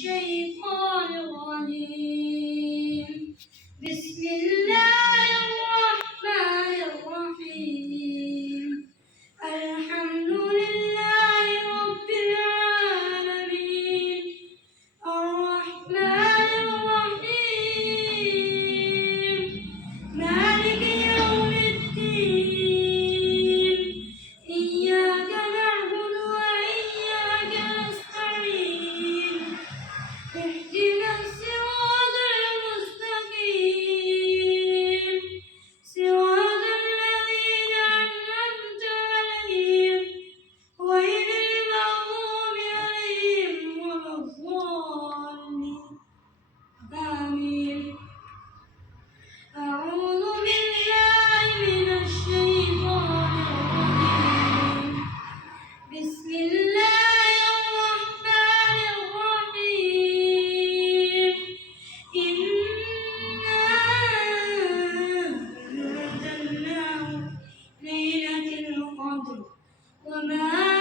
الشيطان الرجيم. بسم الله الرحمن الرحيم. الحمد لله رب العالمين الرحمن الرحيم مالك يوم الدين إياك نعبد وإياك نستعين اهدنا الصراط المستقيم صراط الذين أنعمت عليهم غير المغضوب عليهم ولا الضالين آمين. أعوذ بالله من الشيطان الرجيم. بسم الله الرحمن الرحيم. إنا أنزلناه ليلة القدر وما